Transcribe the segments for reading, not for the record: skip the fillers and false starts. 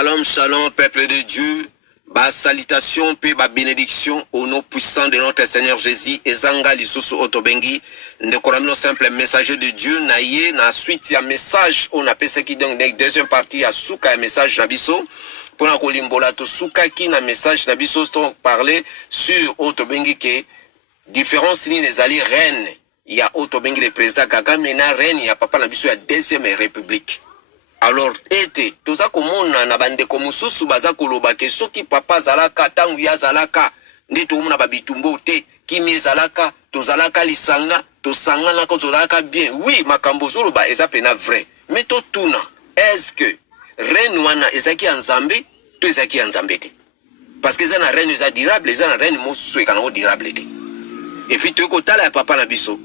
Shalom, shalom, peuple de Dieu. Ba salutation, paix, ba bénédiction au nom puissant de notre Seigneur Jésus. Ezanga lisusu otobengi. Ndekoramino simple messager de Dieu. Naye, na suite ya message, on appelle ce qui donc deuxième partie à souka message nabiso. Pour la kolimbola to souka qui na message nabiso sont parlé sur otobengi que différence ni les alliés reine. Il y a otobengi le président Kagame, mais na reine, il y a papa nabiso ya deuxième république. Alors, ete, toza komona na bande komususu baza koloba ke soki papa zalaka tangu ya zalaka nde tomona babitumbo te kimi zalaka tozalaka lisanga tosangana ko zalaka bien. Oui, makambo zoloba eza pena vrai. Mais to tuna, est-ce que reine wana ezaki ya nzambe to ezaki ya nzambe te? Parce que eza na reine eza durable, eza na reine mosusu ekana o durable te. Et puis to kotala ya papa na biso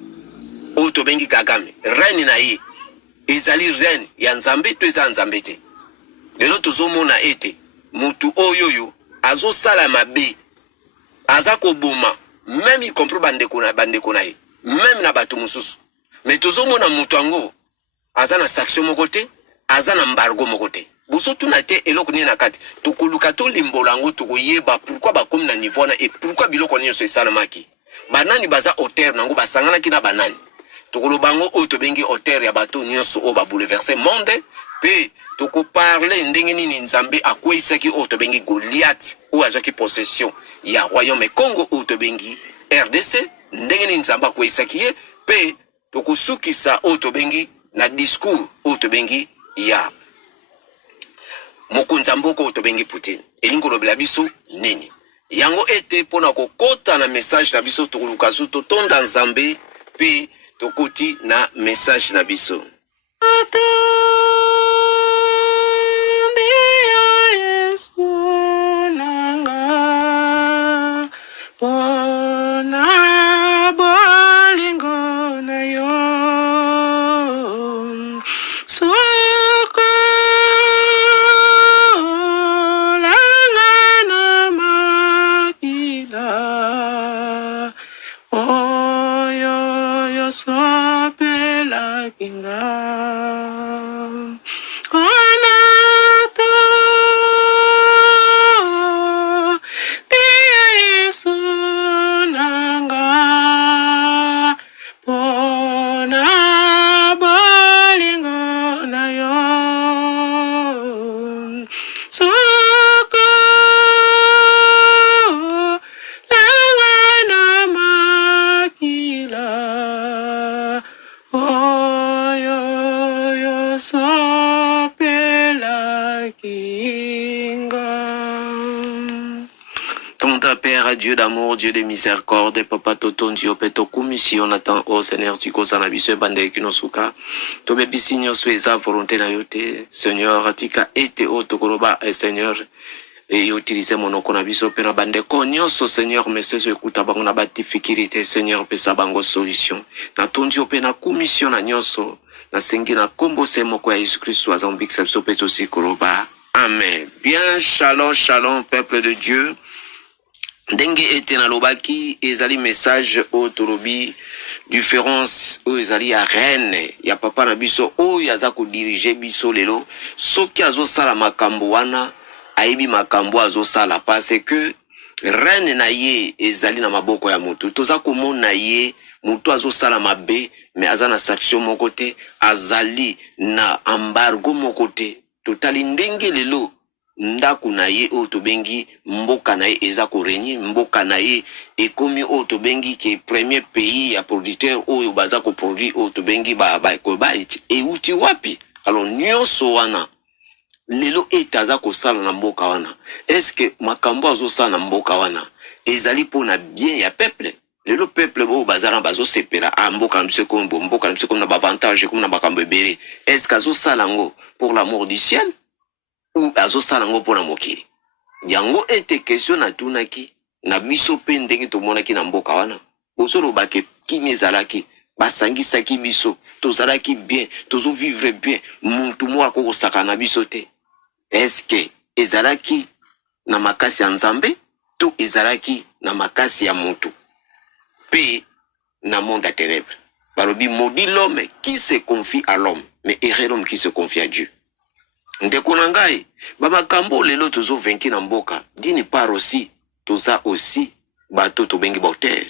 o to bengi Kagame, reine na ye ezali reine ya nzambe to eza nzambe te. Lelo tozomona ete mutu oyoyo azo sala mabe aza koboma même y compris bandeko na ye même na bato mususu. Mais tozomona mutu ango aza na sanction moko te, aza na embargo moko te. Boso tuna te eloko ni na kati tokoluka to limbolango tokoyeba pourquoi bakomi na niveau na et pourquoi biloko nyonso esalamaki. Banani baza auteur nango basangana kina banani tokolobango o to bengi auteur ya bato nyonso o ba bouleverser monde pe toko parler ndenge nini nzambe akweisaki o to bengi Goliath o azaki possession ya royaume Congo o to bengi RDC ndenge nini nzambe akweisaki ye pe toko sukisa o to bengi na discours o to bengi ya mokonza mboko o to bengi Putin elingo lobela biso nini yango ete pona kokota na message na biso tokoluka su to tonda nzambe pe tokoti na message na biso. Sopela kinga Père, Dieu d'amour, Dieu de miséricorde, Papa Toton, Dieu Peto Kumisi, on attend au Seigneur, tu causes en abissé, bande kinosuka, to bebi signo sueza volonté na yote, Seigneur, tika ete o tokoroba, Seigneur, et utiliser mon okonabiso, pena bande konyoso, Seigneur, mais ce écoute bango na ba difficulté, Seigneur, pesa bango solution, na ton Dieu pena commission na nyoso, na sengi na kombo se moko ya Jésus Christ, soit en bixel so peto si koroba. Amen. Bien, shalom, shalom, peuple de Dieu. Dengue ete na lobaki ezali message o torobi différence o ezali ya reine ya papa na biso o yaza ko diriger biso lelo soki azo sala makambo wana aibi makambo azo sala parce que reine na ye ezali na maboko ya mutu toza komona ye mutu azo sala mabe mais aza na sanction moko te azali na embargo moko te totali ndenge lelo ndaku na ye o to bengi mboka na ye eza ko régner mboka na ye ekomi o to bengi ke premier pays ya producteur o baza ko produit o to bengi ba ko ba e uti wapi alors nyonso wana lelo etaza ko sala na mboka wana est-ce que makambo azo sala na mboka wana ezali pona bien ya peuple lelo peuple o bazala bazo sepera a mboka mse kombo mboka mse komna ba avantage komna makambo ebere est-ce que azo sala ngo pour l'amour du ciel ou azo salango pona mokili yango ete question na tunaki na biso pe ndenge to monaki na mboka wana bosolo bake kimi ezalaki basangisaki biso tozalaki bien tozo vivre bien muntu mo akoko saka na biso te est-ce que ezalaki na makasi ya nzambe to ezalaki na makasi ya mutu pe na monde à ténèbres balobi maudit l'homme qui se confie à l'homme mais heureux l'homme qui se confie à Dieu. ndeko na ngai bamakambo lelo tozo venki na mboka d'une part aussi toza aussi bato tobengi bauteur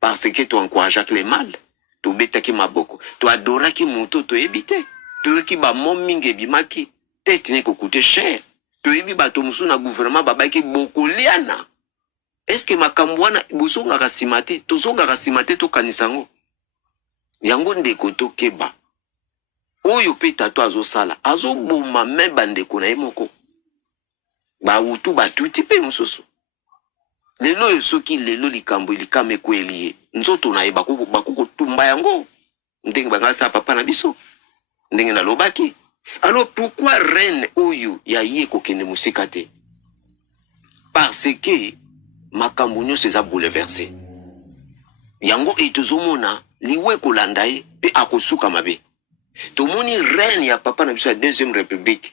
parce que to encourageaki le mal tobetaki maboko toadoraki moto toyebi te toyoki bamo mingi ebimaki te tine kokute cher toyebi bato mosusu na gouvernement babaki bokoliana eske makambo wana bozongaka nsima te tozongaka nsima te tokanisa yango yango ndeko tokeba oyo pe tato azosala azoboma me bandeko na ye moko bautu batuti pe mosusu lelo esoki lelo likambo likama ekweli ye nzoto na ye bakokotumba yango ndenge bangasa papa na biso ndenge nalobaki. Alors pourquoi reine oyo ya ye kokende musika te? Parce que makambo nyonso eza bouleversé yango etozomona liwe kolanda ye pe akosuka mabe. Tomoni reine ya papa na biso ya deuxième république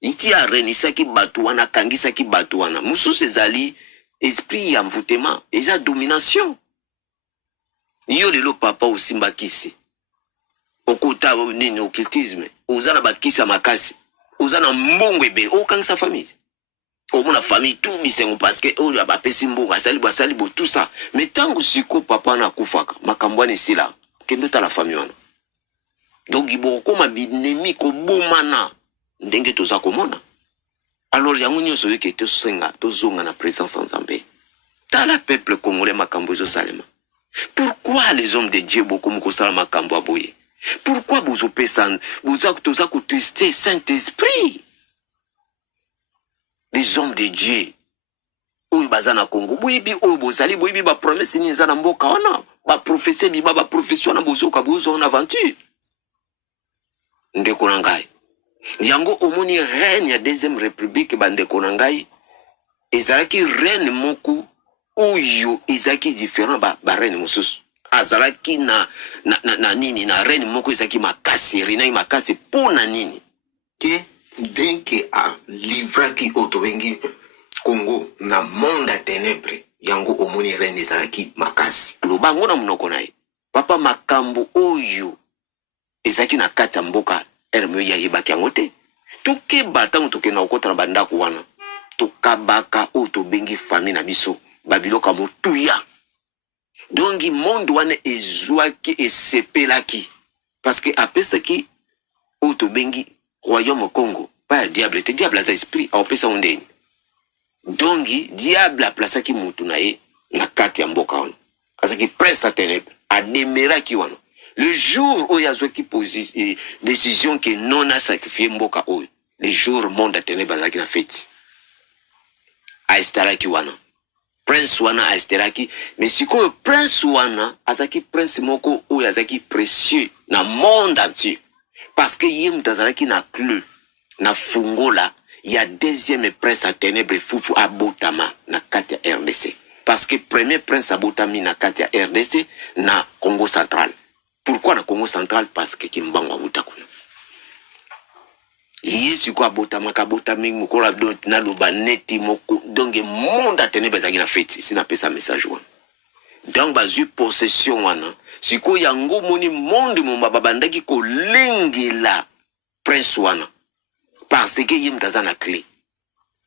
iti ya reine isaki bato wana kangisaki bato wana mosusu ezali esprit ya mvutema eza domination. Yo lelo papa osimbakisi okota nini occultisme oza na bakisi ya makasi oza na mbongo ebele okangisa famille omona famille tout bisengo parce que oyo abapesi mbongo asali bo tout ça mais tango siko papa na kufaka makambo wana esila kendo ta la famille wana donc ibokoma binemi kobomana ndenge toza komona. Alors yango nyonso yoke tosenga tozonga na présence nzambe tala peuple congolais makambo ezo salema. Pourquoi les hommes de Dieu beaucoup mukosala makambo aboye? Pourquoi vous opessan vous toza ko twister Saint-Esprit? Les hommes de Dieu oyo bazana Congo boyibi oyo bozali boyibi ba promesse ni nzana mboka wana ba prophétie biba ba profession na bozoka bozo na aventure ndeko na ngai yango omoni reine ya deuxième république bandeko na ngai ezalaki reine moko oyo ezaki différent ba reine mosusu azalaki na nini na reine moko ezaki makasi rina makasi pona nini ke denke a livraki otobengi Congo na monde à ténèbres yango omoni reine ezalaki makasi lobango na munoko naye papa makambo oyo ezaki na kati ya mboka erme ya yebaki yango te tokeba tango tokenda kokota na bandako wana tokabaka oyo tobengi famille na biso babiloka motuya donc monde wana ezwaki esepelaki parce que apesaki oyo tobengi royaume Congo pas ya diable te diable aza esprit aopesa ondeni donc diable aplasaki mutu na ye na kati ya mboka wana azaki prince à ténèbres ademeraki wana le jour où il y a qui décision que non a sacrifié mboka oyo le jour monde à ténèbres azaki na feti aestaraki wana prince wana aestaraki mais sikoyo prince wana azaki prince moko oyo azaki précieux na monde entier parce que ye mutu azalaki na clé na fungola ya deuxième prince à ténèbres fufu abotama na kati ya RDC parce que premier prince abotami na kati ya RDC na Congo central. Pourquoi na Congo central? Parce que Kimbango abuta kuna yesu ko abotama kabotami mukola donc na loba neti moko donc monde à ténèbres azaki na fête si na pesa message wana donc bazu possession wana siko yango moni monde momba babandaki ko lengela prince wana parce que yim tazana clé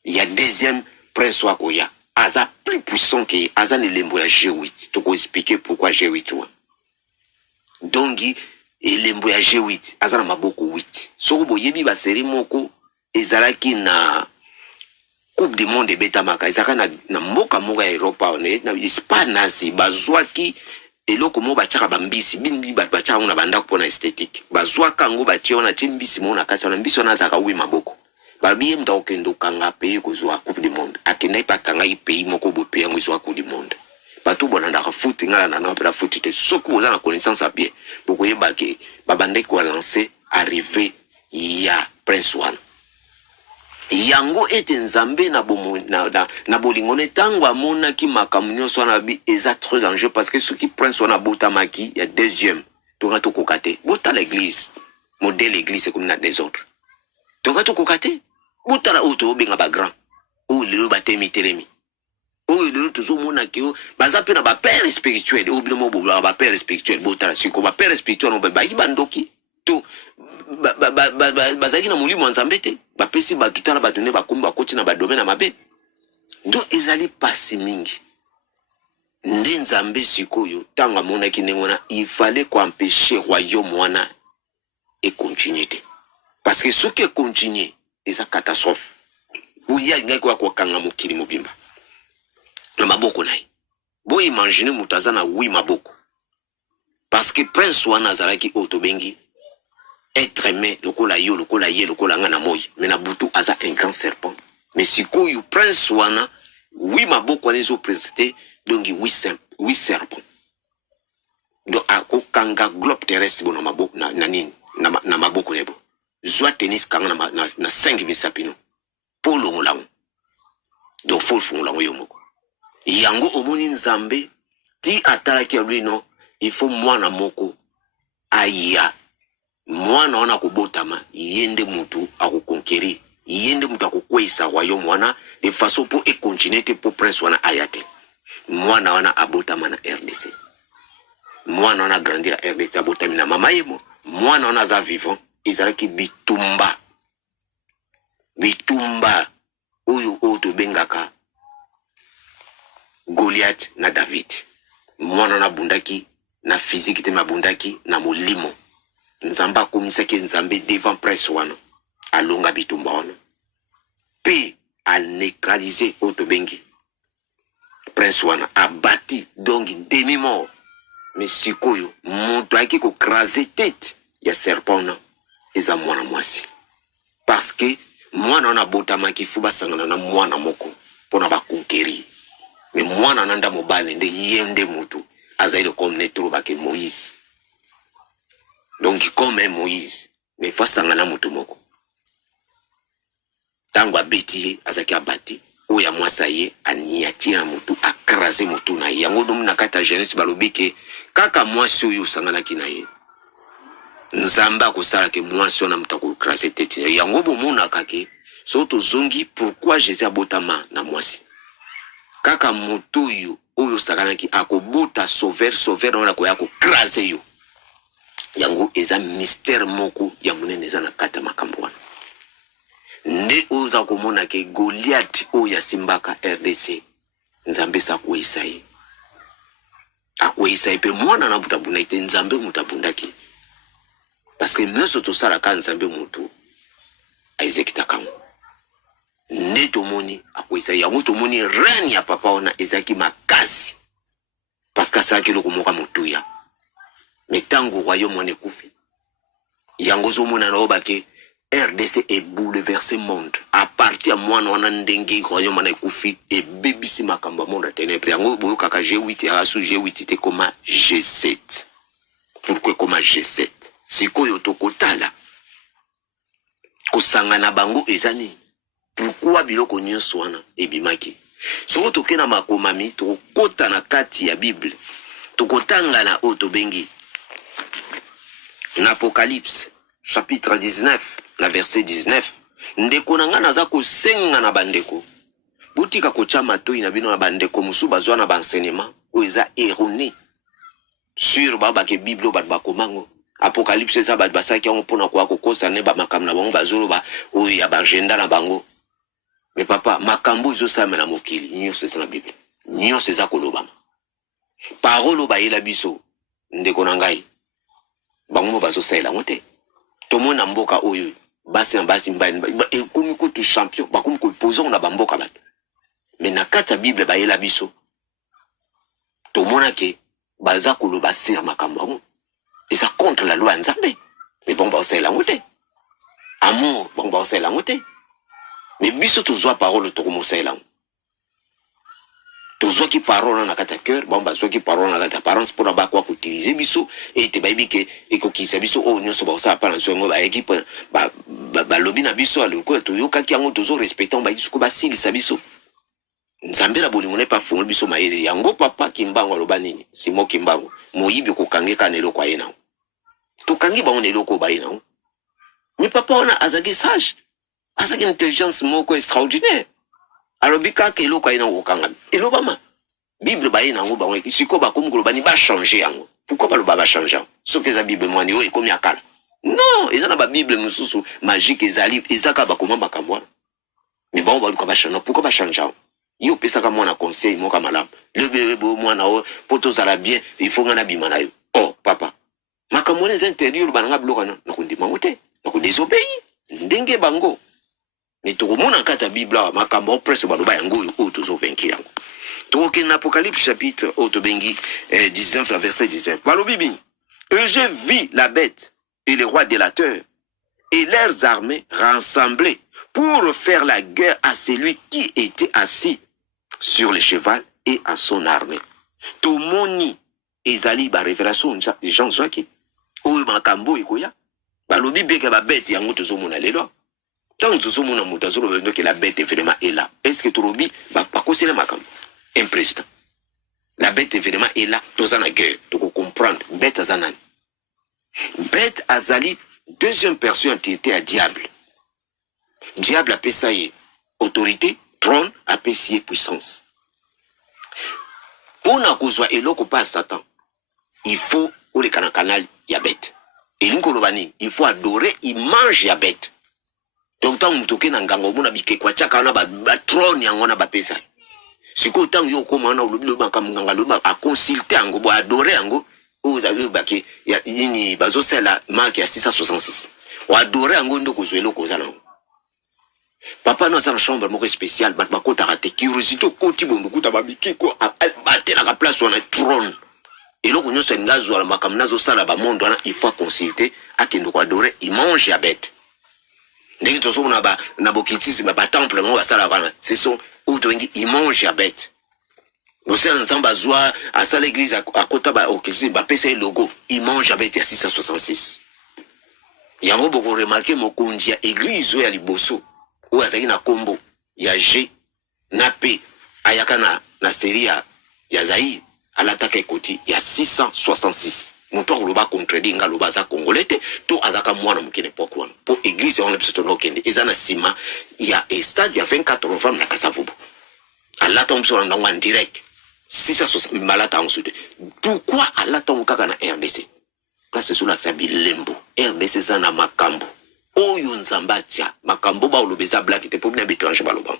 il y a deuxième prince wako ya aza plus puissant que aza ne lembo ya G8 to ko expliquer pourquoi G8 wana donc elembo ya G8 aza na maboko 8 soko boyebi ba série moko ezalaki na coupe du monde betamaka ezaka na mboka moko ya Europa na Espagne nasi bazwaki eloko mo bachaka bambisi bimbi bachaka na banda ko na esthétique bazwaka ngo batie na timbisi mo na kacha na mbisi na zaka wi maboko babiye mta okendo kanga pe ko zwa coupe du monde akenda pa kanga pays moko bo pe yango zwa coupe du monde bato bonanda ka foot ngala na pela foot te soko oza na connaissance à pied boko yeba ke babande ko lancer arrivé ya prince one yango ete nzambe na bomo na bolingone tango amona ki makamunyo so na bi eza très dangereux parce que ceux qui prince one botamaki ya deuxième tonga to kokate bota l'église modèle l'église comme na des autres tonga to kokate bota la auto benga ba grand ou lelo batemi telemi ou lelo toujours mona ki baza pe na ba père spirituel ou bino mo ba père spirituel bota la siko ba père spirituel no ba ibandoki to bazaki na molimo ya nzambe te bapesi bato tala bato nde bakomi bakoti na badomaine ya mabe donc ezali pasi mingi nde nzambe sikoyo ntango amonaki ndenge wana il fallait koempêche royaume wana ekontinue te parce que soki ekontinue eza catastrophe oyo alingaki koya kokanga mokili mobimba na maboko na ye boimagine moto aza na wi maboko parce que prince wana azalaki oyo tobengi être aimé lokola yo lokola ye lokola nga na moi mais na butu aza un grand serpent mais sikoyo prince wana wi maboko wana ezopresente donc wi serpent donc akokanga globe terrestre bo na maboko na nini na maboko lebo zwa tennis kanga na 5 misapino po longolango donc faut fongolango yo moko yango omoni nzambe ti atalaki ya lwino il faut mwana moko aya mwana wana kobotama yende mutu akokonkeri yende mutu akokwesa royaume wana de façon pour continuer te pour prince wana ayate mwana wana abotama na RDC mwana wana grandir na RDC abotami na mama yemo mwana wana za vivant ezalaki bitumba oyo tobengaka Goliath na David mwana wana bundaki na physique te mabundaki na molimo nzamba komisaki nzambe devant prince wana alonga bitumba wana pe a neutralisé otobengi prince wana abati donc demi mort mais sikoyo moto aki ko craser tête ya serpent na eza mwana mwasi parce que mwana wana botamaki fu basangana na mwana moko pona bakonkeri mais mwana nanda mobale nde yende mutu azaile comme netro bake Moïse donc comme Moïse mais fasangana mutu moko tango abeti azaki abati oya mwasa ye aniatira mutu akraser mutu na ye yango domu na kata Genèse balobike kaka mwasi oyo sanganaki na ye nzamba akosala ke mwasi ona mutu akraser tete yango bomona kake soto zongi pourquoi Jésus abotama na mwasi kaka mutu oyo sakanaki akobota sauveur ona ko yako kraser yo yango eza mystère moko ya munene eza na kata makambo wana nde oza komona ke Goliath oyo asimbaka RDC nzambe sa kuisa ye akwisa pe mwana na butabunda ite nzambe mutabundaki parce que nyonso tosala ka nzambe mutu aizekita kango nde tomoni akwisa yango tomoni reine ya papa ona ezaki makasi parce que ça kilo komoka mutuya metango royaume wana ekufi yango zomona na obake RDC est bouleversé monde à partir mwana wana ndenge royaume wana ekufi et bebisi makambo monde ténèbres yango boyo kaka G8 ya su G8 te koma G7 pourquoi koma G7 sikoyo tokotala kosangana bango ezani pourquoi biloko nyonso wana ebimaki soko tokena makomami tokota na kati ya Bible tokotanga na otobengi l'Apocalypse chapitre 19 la verset 19 ndeko nanga naza kosenga na bandeko butika kocha matoi na bino na bandeko musu bazwa na banseignement o eza erroné sur baba ke Bible ba bakomango Apocalypse za ba basaki on pona kwa kokosa ne ba makambo na bango bazolo ba o ya ba agenda na bango mais papa makambo zo sa na mokili nyonso eza na Bible nyonso eza kolobama parole ba yela biso ndeko na ngai bango bazo saela ngote tomona mboka oyo basi mbani ekomi kutu champion bakomi ko poser na bamboka bato mais na kata Bible ba yela biso tomona ke baza koloba sir makambo et ça contre la loi nzambe mais bon ba saela ngote amour bon ba saela ngote mais biso tozwa parole to komo saela tozwa ki parole na kata cœur bon bazwa ki parole na kata parents pour ba kwa utiliser biso et te bayibi ke ekokisa biso o nyonso ba sa pa na so ngo ba équipe ba lobby na biso aloko to yoka ki yango tozo respectant ba biso ko ba silisa biso nzambe la bolingo ne pa fungol biso maele yango papa kimbango loba nini simo kimbango moyibi ko kangeka na eloko ayena to kangi ba on eloko ba yena mais papa ona azaki sage azaki intelligence moko extraordinaire alors bika ke eloko ayena ko kanga elobama Bible ba yena ngo ba siko ba komukolo ba ni ba changer yango pourquoi ba lo ba changer so que za Bible mwani o ekomi akala Non, ils ont la Bible mususu magique ezali ezaka ba comment bakamwa. Mais bon ba ba changer pourquoi ba changer? Yo pesa ka mwana conseil moka malamu. Le bébé mwana o poto zala bien, il faut ngana bima na yo. Oh papa. Makamwa les intérieurs bananga bloka na kundima mote. Na kudesobéi. Ndenge bango. Mais tout le monde en kata Bible makamwa presque baloba yango yo o tozo vaincre yango. Donc en Apocalypse chapitre Otobengi 19 verset 19. Balobi bi. Et je vis la bête et les rois délateurs et leurs armées rassemblées pour faire la guerre à celui qui était assis sur le cheval et à son armée. Tomoni ezali ba révélation de Jean Zouaki. Oyo makambo ikoya. Balobi beke ba bête yango tozomona lelo. Tant tozomona mutazolo bendo que la bête vraiment est là. Est-ce que torobi ba pakosela makambo? Un président. La bête vraiment est là. Tozana guerre. Toko comprendre. Bête azanani. Bête azali deuxième personne était à diable. Diable appelle ça autorité, trône appelle ça puissance. Pour na kozwa eloko pas Satan, il faut ou le canal ya bête. Et l'inkolobani, il faut adorer, il mange ya bête. Donc tant mutoke na ngango mona bikekwa chaka na ba trône yango na ba pesa. Siko tant yo koma na olobi lo banka munganga lo a consulter yango bo adorer yango. Vous avez baké ya yini bazo sela marque ya 666. Ou adorer yango ndo kozwelo kozala. Papa dans sa chambre moko spéciale bat bakota raté curiosité koti bondo kuta babiki ko baté na place on a trône. Et là konyo senga zo la makamna zo sala ba monde il faut consulter akendo ko adorer il mange ya bête. Ndenge toso na ba na bokitisi ba temple mo basala bana. Ce sont autowengi il mange ya bête. Nous sommes ensemble à sa l'église à côté ba okitisi ba pesa logo il mange ya bête ya 666. Yango boko remarquer mokonji ya église ya liboso. Ou azali na kombo ya G na P ayaka na série ya Zaï alataka ekoti ya 666. Moto akoloba contredire nga loba za congolais te to azaka mwana mukene poko wana. Po église on episoto no kende ezana sima ya stade ya 24 novembre na Kasavubu. Alata mso na en direct 660 malata ensuite. Pourquoi alata mukaka na RDC? Place sur la Bilembo. RDC zana makambo. Oyo nzambatia makambo ba olobeza black te po bina bétranger baloba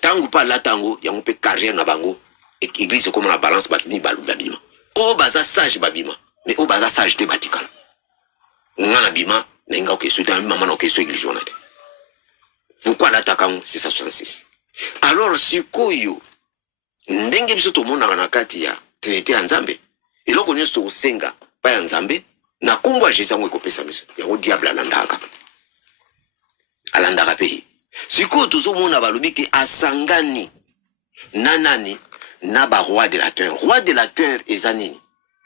tangu pa la tango yango pe carrière na bango église comme la balance batini baluba bima o baza sage babima mais o baza sage te batikala ngana bima na nga ke souta maman na ke so église on a pourquoi l'attaquant 666 alors sikoyo ndenge biso to mona na kati ya traité ya nzambe eloko nyoso senga pa ya nzambe na kombo ya Jésus ngo ekopesa miso yango diable alandaka pe siko tozomona balobi ke asangani nanani na ba roi de la terre eza nini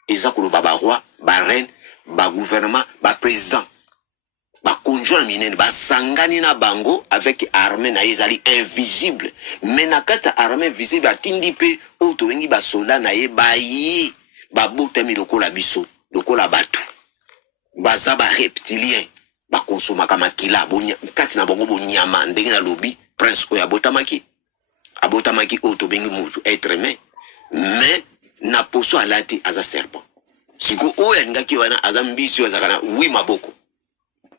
eza koloba ba roi ba reine ba gouvernement ba président ba konjoa minene basangani na bango avec armée na ezali invisible mais na kata armée visible atindi pe o to wengi ba soldat na ye ba yi ba botami lokola biso lokola batu baza ba reptilien ba konsoma kama kila bonya kati na bongo bonyama ndenge na lobi prince oya abotamaki oto bengi mutu être humain mais na poso alati aza serpent siko oya ngaki wana aza mbisi oya zakana wi maboko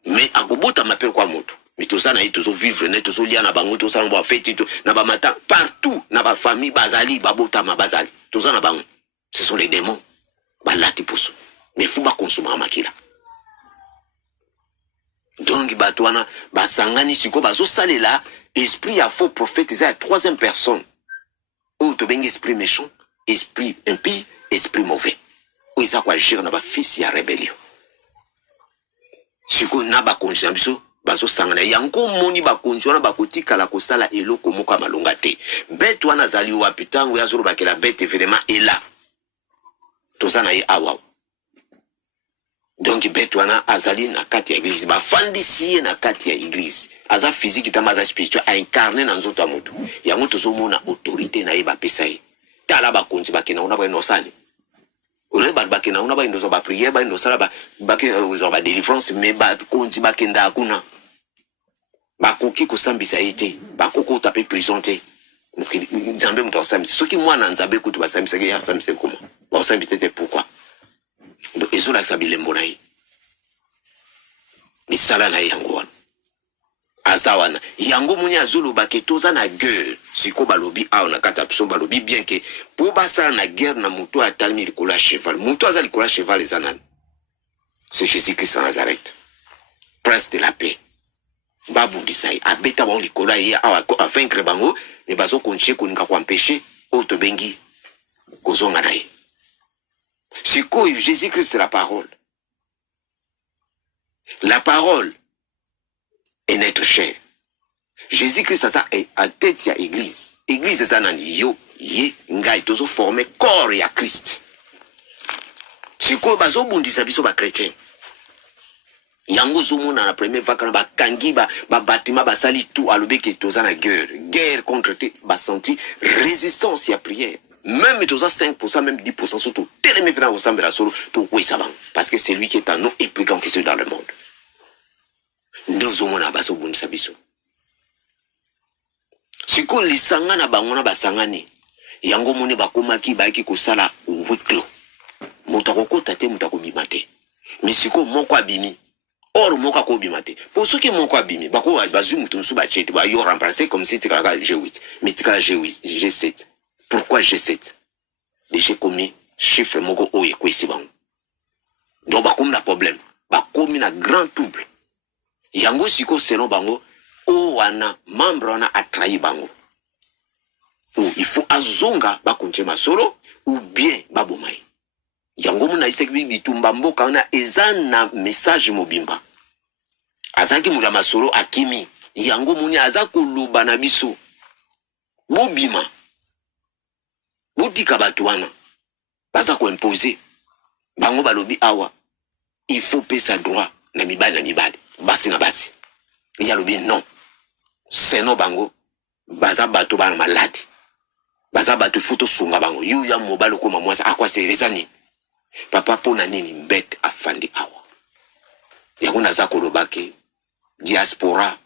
mais akobota mapel kwa moto mais tout ça na ito zo vivre na to lia na bango to ça na ba fête to na ba mata partout na ba famille bazali babotama bazali tout ça na bango ce sont les démons balati poso mais faut ba consommer makila. Donc batwana basangani siko bazo salela esprit à faux prophète c'est la troisième personne ou to bengi esprit méchant esprit impie esprit mauvais ou isa kwa agir na ba fils ya rébellion siko na ba konjina biso bazo sangana yango moni ba konjona ba kotika la kosala eloko moko malonga te bête wana zali wapi tango ya zoro bakela bête vraiment est là to sana ye awa. Donc betwana azali na kati ya église ba fandisi na kati ya église aza physique tamaza spirituel a incarné na nzoto ya moto yango tozomona autorité na ye ba pesa ye tala ba konzi bakena una ba inosani ole ba bakena una ba indoso ba prière ba indosala ba bakena ba délivrance mais ba konzi bakenda akuna ba koki ko sambisa ite ba koko taper prison te nzambe muto sambisa soki mwana nzambe kutu ba sambisa ke ya sambisa comment ba sambisa te pourquoi donc ezola sa bilembo na ye misala na yango wana azawana yango moni azoloba ke toza na guerre siko balobi awa na kata biso balobi bien ke po basala na guerre na moto atalmi likolo ya cheval moto aza likolo ya cheval eza nani c'est Jésus-Christ de Nazareth prince de la paix babundisa ye abeta bango likolo ya ye awa avaincre bango me bazokontinue kolinga koempêche oyo tobengi kozonga na ye sikoyo Jésus-Christ c'est la parole est notre chair. Jésus-Christ ça est en tête ya église. Église ça nani yo ye ngai tozo former corps ya Christ. Siko bazo bundisa biso ba chrétien. Yango zomona na première vague ba kangi ba bâtiment ba sali tout alobe ke toza na guerre contre te ba senti résistance ya prière. Même toza 5% même 10% surtout tellement pena ensemble la solo to kwesa bang parce que c'est lui qui est en nous et plus grand que celui dans le monde. Ndozo mona baso bundisa biso. Siko lisanga na bangona basangani yango moni bakomaki baiki kosala wiklo motakokota te motakobima te mais siko moko abimi or moko akobima te pour ceux qui moko abimi bako bazui mutu nsu bachete ba yo remplacer comme si tikala G8 mais tikala G8 G7 pourquoi G7 déjà commis chiffre moko oye kwesi bango donc bakomi na problème bakomi na grand trouble yango siko selon bango o wana membre wana atrahi bango ou il faut azonga bakonche masolo ou bien babomai yango mona isekbi bitumba mboka wana eza na message mobimba azaki mula masolo akimi yango moni aza koloba na biso bobima botika batu wana baza ko imposer bango balobi awa il faut pesa droit na mibali basi na basi ya lobi non seno bango baza bato bana malade baza bato futo sunga bango yu ya mobalo koma mwasa akwa serezani papa pona nini mbet afandi awa yango naza kolobake diaspora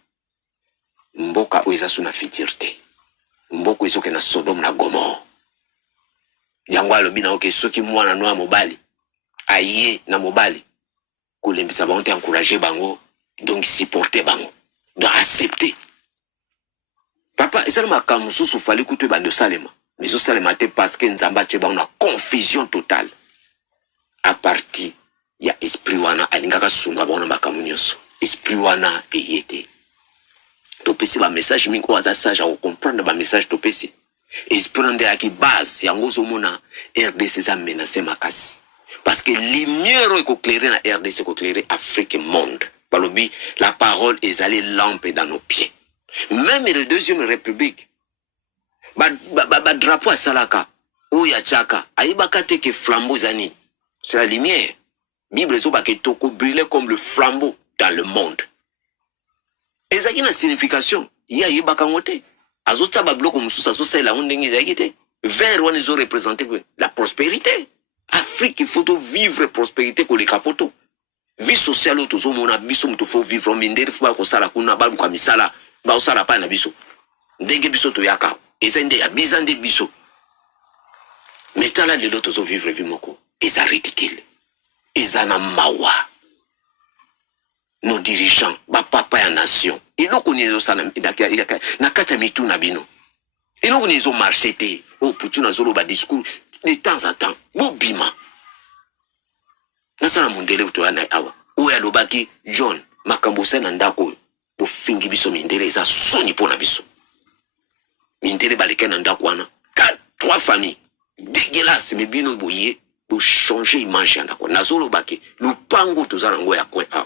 mboka oiza suna fitirte mboko isoke na Sodome na Gomorrhe yango alobi na oke soki mwana noa mobali aye na mobali kolembisa bango te encourager bango donc supporter bango donc accepter papa ezali makambo susu fali kutu bando salema mais salema te parce que nzamba che bango na confusion totale à partir ya esprit wana alingaka sunga bango na makambo nyonso esprit wana eyete topesi ba message mingi ko aza sage à comprendre ba message topesi esprit nde ya ki base yango zomona RDC za menacé makasi parce que lumière eko éclairer na RDC ko éclairer Afrique monde balobi la parole est allée lampe dans nos pieds. Même la deuxième république ba drapeau à salaka ou ya chaka aibaka te ke flambeau zani c'est la lumière bible zo ba ke toko brûler comme le flambeau dans le monde ezaki na signification ya yibaka ngote azota ba bloko mususa so sala ndenge ezaki te vers wana zo représenter la prospérité Afrique il faut vivre prospérité ko le capoto vie sociale tozo mona biso muto faut vivre mindere fu ba ko sala kuna ba kwa misala ba osala pa na biso ndenge biso to yaka ezende ya bizande biso metala lelo tozo vivre vie moko eza ridicule eza na mawa nos dirigeants ba papa ya nation iloko ni ezosala na kata mitu na bino iloko ni ezo marché te o putu na zolo ba discours de temps en temps bobima nasala mundele to yana awa o ya lobaki John makambo sena ndako bo fingi biso mindele eza soni pona biso mindele baleke na ndako wana 3 familles dégueulasse mais bino boye bo changer image ya ndako nazolo baki lupango tozala ngo ya coin a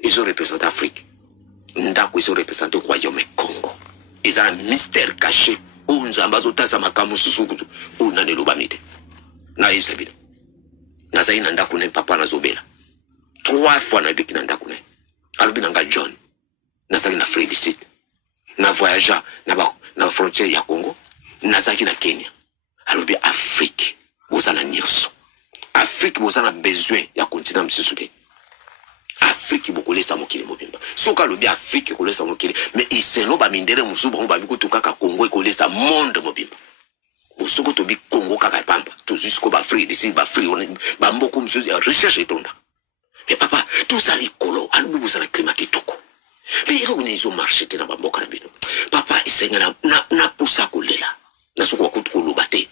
ils représente Afrique ndako ils représente royaume Congo ils ont un mystère caché où nzamba zotasa makambo susukutu où na ne lobamite na yebisabila nazai na ndako ne papa na zobela 3 fois na biki na ndako ne alobi nanga John nazaki na Afrique du Sud na voyagea na frontière ya Congo nazaki na Kenya alobi Afrique bozana nyonso Afrique bozana besoin ya continent misusu te Afrique bokolesa mokili mobimba soka lobi Afrique kolesa mokili mais iseno ba mindere musu bango ba biko tukaka Congo kolesa monde mobimba bosoko to bi Congo kaka pamba to jusqu'au ba Afrique d'ici ba Afrique ba mboko musu recherche etonda Mais papa, tout ça les colos, à nous vous avez climat qui toko. Mais ils ont marché dans la boca. Papa, il n'a pas ça coller là. N'a pas coup de colo batté.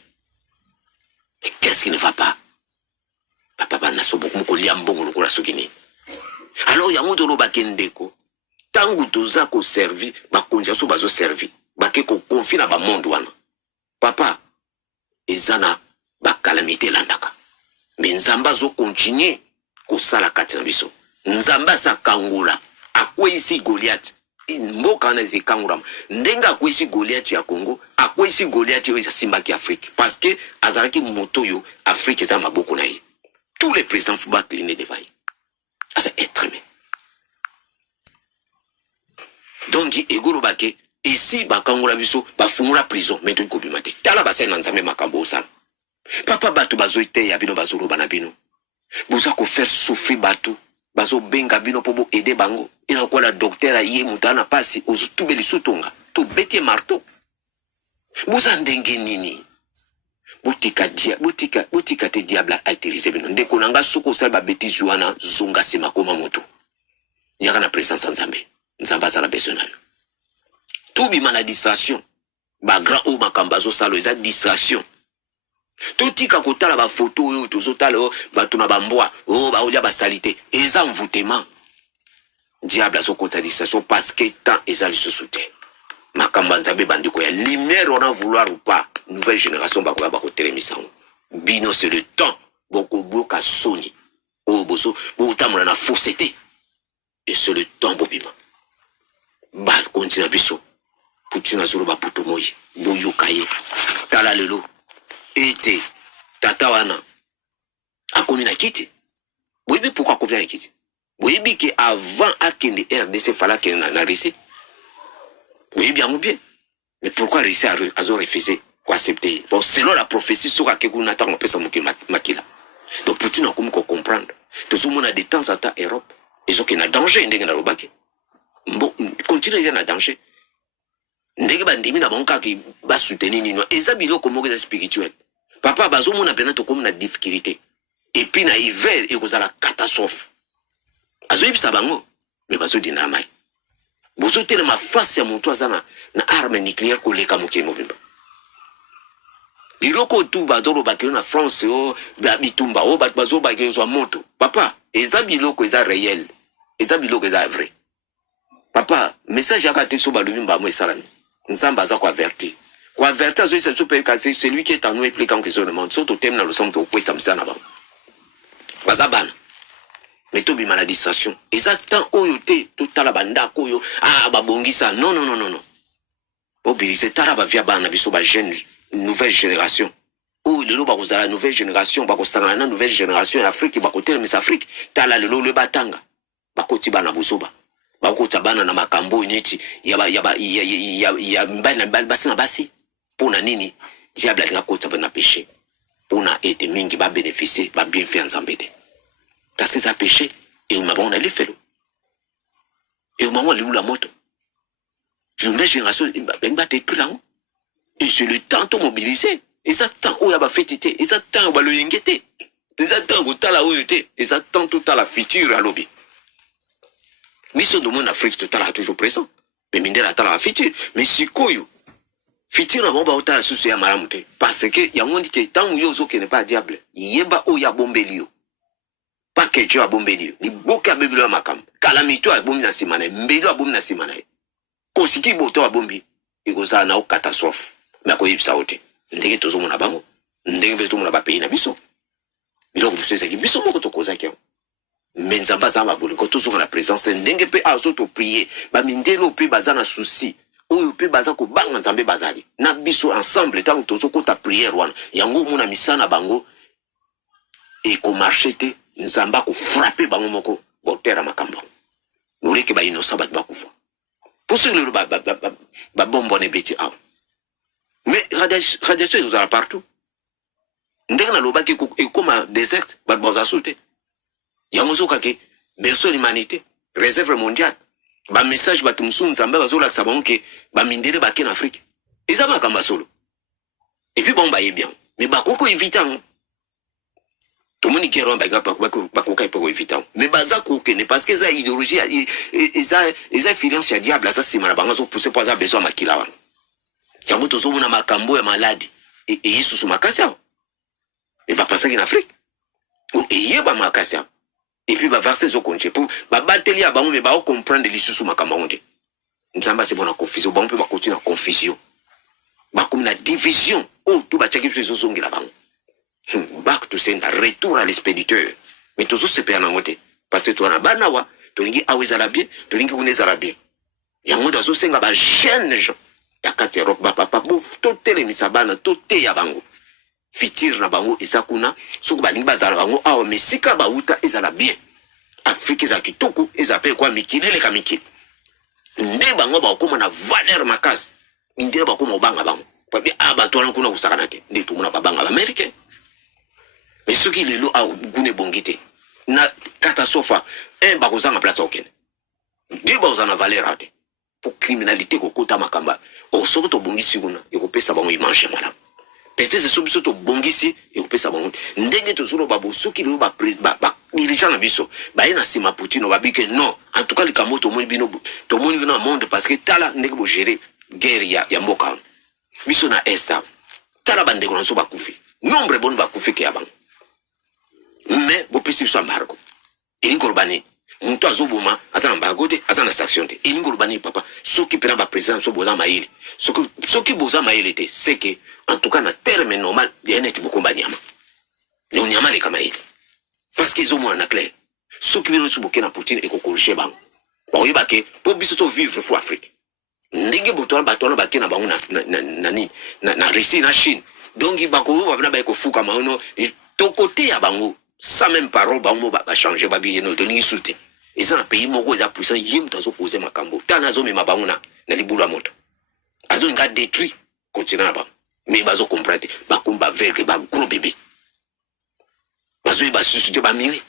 Mais qu'est-ce qui ne va pas? Papa, n'a pas beaucoup de liambon ou la sokini. Alors, il y a un mot de l'obakendeko. Tant que tu as servi, ma condition bazo servi. Baké ko confie na ba monde wana. Papa, ezana ba calamité landaka. Mais nzamba zo continuer ko sala kati na biso. Nzamba sa kangula. Akwe isi Goliath. Mboka na zi kangula. Ndenga akwe isi Goliath ya Congo. Akwe isi Goliath yo simba ki Afrique. Parce que azaraki moto yo Afrique za maboko na ye. Tous les présidents faut pas cliner devant ye. C'est être aimé. Donc egolo bake ici bakangula biso bafungula prison mais tout kobimate. Tala basé na nzambe makambo sala. Papa batu bazoite ya bino bazolo bana bino. Boza ko faire souffrir batu. Bazo benga bino pobo aider bango. Ina ko la docteur aye mutana pasi ozutube lisutonga. To bete marteau. Boza ndenge nini? Botika te diable a utilisé bino. Ndeko nanga soko sala ba bêtise wana zonga sema koma moto. Yaka na présence nzambe. Nzamba sala besoin na yo. Tout bima na distraction. Ba grand ou makambazo salo eza distraction. Tout tika kotala ba photo yo tozotala ba tuna ba mbwa ba olia ba salité eza envoûtement. Diable azo kota distraction parce que temps eza le soute. Makamba nzambe bandiko ya lumière on a vouloir ou pas nouvelle génération ba ko telemisa. Bino c'est le temps boko boka soni. O boso bo tamona na fausseté. Et c'est le temps bobima. Ba continue biso. Putina zolo ba puto moyi. Boyo kaye. Tala lelo. Ete tata wana akomi na kiti. Boyebi pourquoi akomi na kiti? Boyebi que avant akende RDC fala que na RDC. Boyebi yango bien. Mais pourquoi RDC a refusé quoi accepter? Bon, selon la prophétie soka ke kuna ta pesa mokili makila. Donc Poutine a comme comprendre. Tout le monde a des temps à ta Europe. Ils ont qu'il y a danger ndenge na lobaki. Bon, continue na danger. Ndenge bandimi na banka ki ba soutenir nino. Eza biloko moko za spirituel. Papa bazo mona pena to comme na difficulté. Et puis na hiver et kozala catastrophe. Azo yibisa bango mais bazo dinamai. Bozo tele ma face ya monto azana na arme nucléaire ko leka mokili mobimba. Biloko tu badoro bakelo na France o ba bitumba o bazo bakelo zo moto. Papa, eza biloko eza réel. Eza biloko eza vrai. Papa, message ya kate so balubimba mo esalami. Nzamba za ko avertir. Quoi avertir c'est lui qui est en nous impliquant que sur le monde. Surtout thème dans le centre au point ça me sert là-bas. Bazabana. Mais tout bima la distraction. Exactement oyote tout à la banda koyo babongisa. Non. Mobiliser taraba via bana biso ba jeune nouvelle génération. Oh lelo ba kozala nouvelle génération ba kosanga na nouvelle génération Afrique ba kotel mais Afrique tala lelo le batanga. Ba koti bana busoba. Ba kota bana na makambo nyeti ya mbana basina basi. Pona nini diable alinga kota bana péché. Pona ete mingi ba bénéficier ba bien fait nzambede. Parce que ça péché et on m'a bon aller faire. Et au moment où la moto. Je me génération ben ba détruire là. Et c'est le temps de mobiliser. Et ça temps où il y a ba fétité, et ça temps où le yengete. Et ça temps où tala où était, et ça temps tout à la future à lobby. Mais ce domaine Afrique tout à la toujours présent. Mais minde la tala future, mais si koyo futur na bomba otala susu ya maramute parce que ya ngondi ke tant yo zo ke ne pas diable. Yeba o ya bombelio. Pas que Dieu a bombelio. Ni boka bebilo makam. Calamité a bombi na simana, mbelo a bombi na simana. Kosiki boto a bombi. Ikoza na o catastrophe. Mais ko yibisa ote. Ndenge tozo mona bango. Ndenge beto mona ba pays na biso. Biloko bisese ki biso moko to koza ke. Menzamba za mabolo ko tozo na présence ndenge pe azo to prier. Ba mindelo pe bazana souci. Oyo pe baza ko banga nzambe bazali. Na biso ensemble tant tozo ko ta prière wana. Yango mona misana bango. Et ko marcher te nzamba ko frapper bango moko botera makambo. Noleke ba innocent ba kufa. Pour ceux le ba bombo ne beti aw. Mais radiation ils ont partout. Ndenge na lobaki ko comme désert ba boza soute. Yango zo kake berceau l'humanité, réserve mondiale. Ba message ba tumsu nzamba bazola sa banke ba mindele ba ken Afrique. Eza ba kamba solo. Et puis bon ba bien. Mais ba koko évitant. tout le monde qui est rond bakoka peut éviter mais baza kokene parce que ça idéologie ils influence ya diable ça c'est mana bango pousser pour ça besoin makila wana yango tozo na makambo ya maladi et yesu sous makasi et va passer en Afrique et yeba makasi et puis va verser zo konche pour ba bateli ya bango mais ba comprendre lisusu makambo onde nzamba c'est bona confusion bon peut ba continuer en confusion ba comme la division tout ba tchaki so zongela bango. Back to sender, retour à l'expéditeur. Mais toujours se perd en côté. Parce que toi, na banawa, tu n'es pas à bien, tu n'es pas à bien. Il y a un autre senga ba jeune gens. Ya kati rock ba papa bouf, tout les misabana, tout ya bango. Fitir na bango ezakuna, soku ba limba za bango, mais sika ba uta ezala bien. Afrique za kitoko, ezape kwa mikile le kamikile. Nde bango ba okoma na valeur makasi. Nde ba okoma banga bango. Kwa bi abatwana kuna kusakana te. Nde tumuna ba banga américain. Mais ce qui est là, gune bongite. Na catastrophe, un barozan en place auquel. Deux barozan en valeur à pour criminalité ko kota makamba. O soko to bongisi kuna, e ko pesa bango image mala. Peut-être ce sobiso to bongisi e ko pesa bango. Ndenge to solo babo soki lo ba dirigeant na biso. Ba ina sima Poutine ba bike non. En tout cas le kamoto mo bino to mo bino monde parce que tala ndenge bo gérer guerre ya mboka. Biso na esta. Tala bande ko nso ba kufi. Nombre bon ba kufi ke abango. Mais vous pouvez sur embargo. Et Ngorbani, mon toit Zoboma, Azan Bagote, Azan Saction. Et Ngorbani, papa, ce qui prend ma présence au Boza Maïl. Ce qui Boza Maïl était, c'est que, en tout cas, dans le terme normal, il y a un petit beaucoup de Banyama. Il y a mal les Kamaïl. Parce qu'ils ont moins en clair. Ce qui vient de Boukena Poutine et Kokorché Bang. Bon, il va que, pour bientôt vivre pour Afrique. Ndenge Bouton, Baton, Bakena Bang, na Russie, na Chine. Donc, il va que Fouka Maono, et ton côté à Bango. Sans même parole, bango va changer, va bien nous donner soutien. Et ça, un pays moko est puissant, yim dans opposé ma cambo. Tanazo me ma bangona, na libula moto. Azo nga détruit, continue là-bas. Mais bazo comprendre, ba kumba verge, ba gros bébé. Bazo ba susciter ba miri.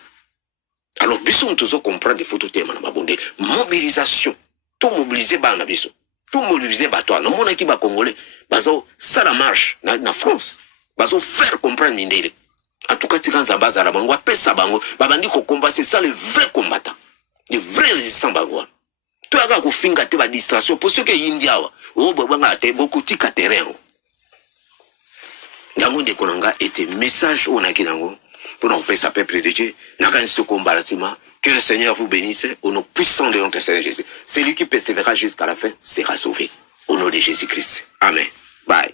Alors, biso on toujours comprendre des photos téma na babonde. Mobilisation. Tout mobiliser ba na biso. Tout mobiliser ba toi. Non mona ki ba congolais. Bazo ça la marche na France. Bazo faire comprendre mindele. En tout cas, tu as base à la bango, pesa bango, babandi ko combat, c'est ça le vrai combattant, le vrai résistant bagoua. Tu as qu'à finir te ba distraction pour ceux qui India wa, oh babanga te beaucoup tika terrain. Nango de konanga était message au nakinango pour nous faire sa peuple de Dieu. N'a ce combat que le Seigneur vous bénisse au nom puissant de notre Seigneur Jésus. Celui qui persévérera jusqu'à la fin sera sauvé. Au nom de Jésus-Christ. Amen. Bye.